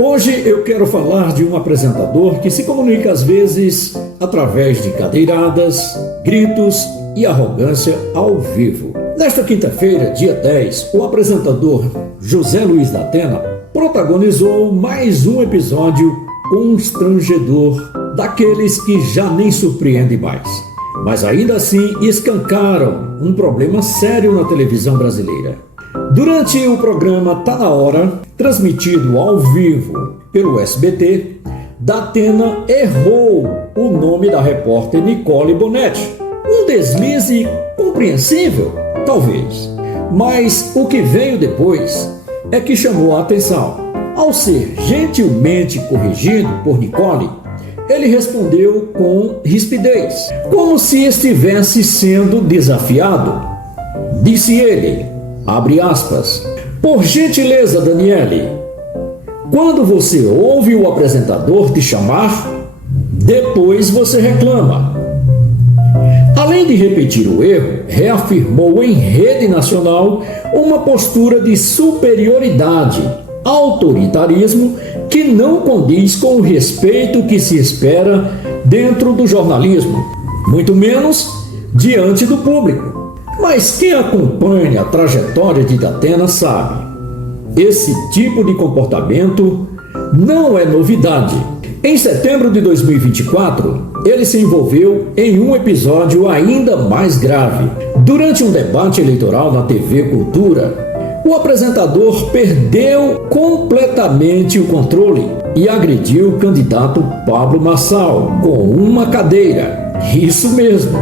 Hoje eu quero falar de um apresentador que se comunica às vezes através de cadeiradas, gritos e arrogância ao vivo. Nesta quinta-feira, dia 10, o apresentador José Luiz da Atena protagonizou mais um episódio constrangedor, daqueles que já nem surpreendem mais. Mas ainda assim escancaram um problema sério na televisão brasileira. Durante o programa Tá Na Hora, transmitido ao vivo pelo SBT, da Atena errou o nome da repórter Nicole Bonetti. Um deslize compreensível, talvez. Mas o que veio depois é que chamou a atenção. Ao ser gentilmente corrigido por Nicole, ele respondeu com rispidez, como se estivesse sendo desafiado. Disse ele, abre aspas, por gentileza, Daniele, quando você ouve o apresentador te chamar, depois você reclama. Além de repetir o erro, reafirmou em rede nacional uma postura de superioridade, autoritarismo que não condiz com o respeito que se espera dentro do jornalismo, muito menos diante do público. Mas quem acompanha a trajetória de da Atena sabe, esse tipo de comportamento não é novidade. Em setembro de 2024, ele se envolveu em um episódio ainda mais grave. Durante um debate eleitoral na TV Cultura, o apresentador perdeu completamente o controle e agrediu o candidato Pablo Marçal com uma cadeira. Isso mesmo,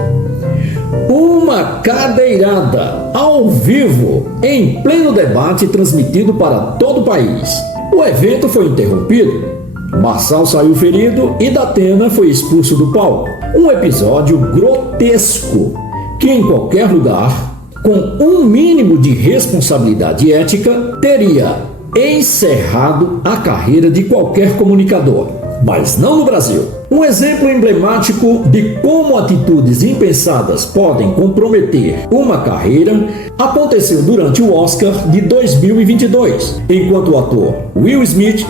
uma cadeirada ao vivo em pleno debate transmitido para todo o país. O evento foi interrompido, Marçal saiu ferido e da Atena foi expulso do palco. Um episódio grotesco que em qualquer lugar, com um mínimo de responsabilidade ética, teria encerrado a carreira de qualquer comunicador. Mas não no Brasil. Um exemplo emblemático de como atitudes impensadas podem comprometer uma carreira aconteceu durante o Oscar de 2022, enquanto o ator Will Smith,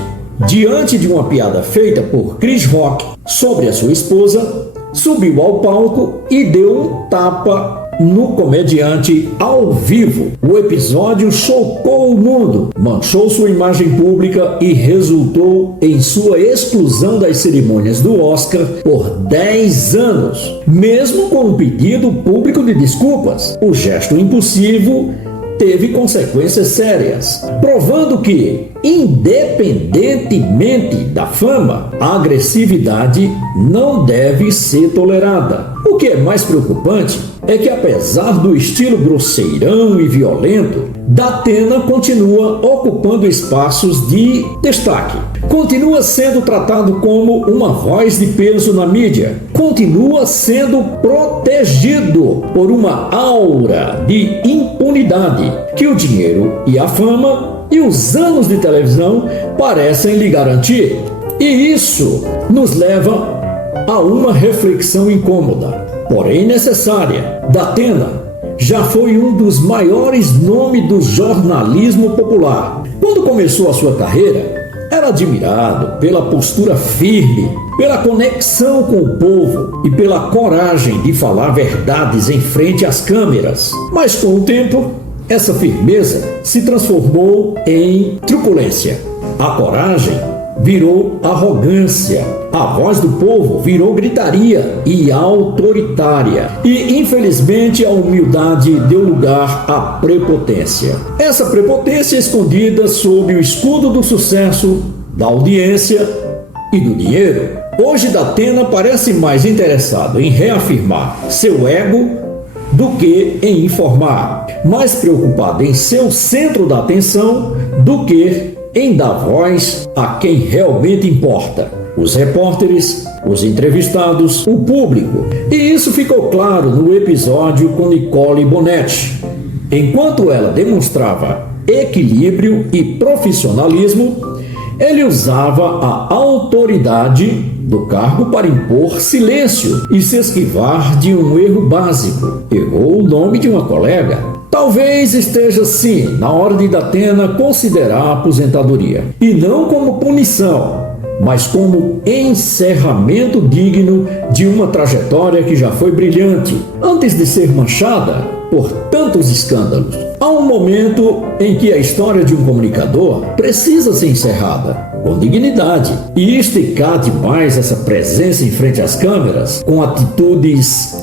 diante de uma piada feita por Chris Rock sobre a sua esposa, subiu ao palco e deu um tapa no comediante ao vivo. O episódio chocou o mundo, manchou sua imagem pública e resultou em sua exclusão das cerimônias do Oscar por 10 anos, mesmo com um pedido público de desculpas. O gesto impulsivo teve consequências sérias, provando que, independentemente da fama, a agressividade não deve ser tolerada. O que é mais preocupante é que, apesar do estilo grosseirão e violento, da Atena continua ocupando espaços de destaque. Continua sendo tratado como uma voz de peso na mídia. Continua sendo protegido por uma aura de impunidade que o dinheiro e a fama e os anos de televisão parecem lhe garantir. E isso nos leva a uma reflexão incômoda, porém necessária. Da Atena já foi um dos maiores nomes do jornalismo popular. Quando começou a sua carreira, era admirado pela postura firme, pela conexão com o povo e pela coragem de falar verdades em frente às câmeras. Mas com o tempo, essa firmeza se transformou em truculência. A coragem virou arrogância. A voz do povo virou gritaria e autoritária. E, infelizmente, a humildade deu lugar à prepotência. Essa prepotência escondida sob o escudo do sucesso, da audiência e do dinheiro. Hoje, da Atena parece mais interessado em reafirmar seu ego do que em informar. Mais preocupado em ser o centro da atenção do que em dar voz a quem realmente importa: os repórteres, os entrevistados, o público. E isso ficou claro no episódio com Nicole Bonetti. Enquanto ela demonstrava equilíbrio e profissionalismo, ele usava a autoridade do cargo para impor silêncio e se esquivar de um erro básico. Errou o nome de uma colega. Talvez esteja sim na hora de Datena considerar a aposentadoria, e não como punição, mas como encerramento digno de uma trajetória que já foi brilhante, antes de ser manchada por tantos escândalos. Há um momento em que a história de um comunicador precisa ser encerrada com dignidade e esticar demais essa presença em frente às câmeras com atitudes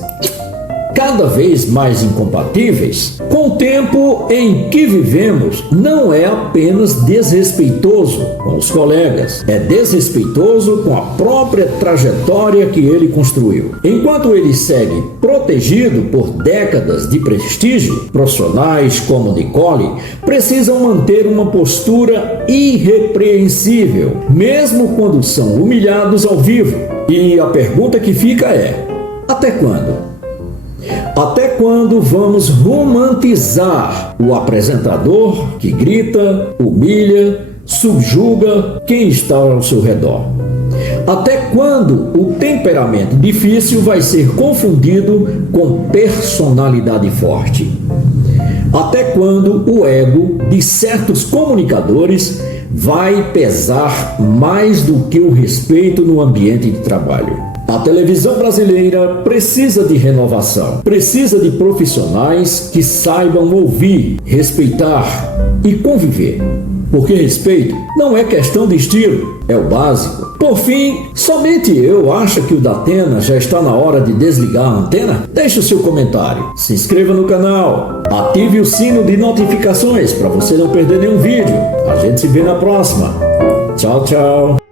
cada vez mais incompatíveis com o tempo em que vivemos. Não é apenas desrespeitoso com os colegas, é desrespeitoso com a própria trajetória que ele construiu. Enquanto ele segue protegido por décadas de prestígio, profissionais como Nicole precisam manter uma postura irrepreensível, mesmo quando são humilhados ao vivo. E a pergunta que fica é: até quando? Até quando vamos romantizar o apresentador que grita, humilha, subjuga quem está ao seu redor? Até quando o temperamento difícil vai ser confundido com personalidade forte? Até quando o ego de certos comunicadores vai pesar mais do que o respeito no ambiente de trabalho? A televisão brasileira precisa de renovação, precisa de profissionais que saibam ouvir, respeitar e conviver. Porque respeito não é questão de estilo, é o básico. Por fim, somente eu acho que o Datena já está na hora de desligar a antena? Deixe o seu comentário, se inscreva no canal, ative o sino de notificações para você não perder nenhum vídeo. A gente se vê na próxima. Tchau, tchau.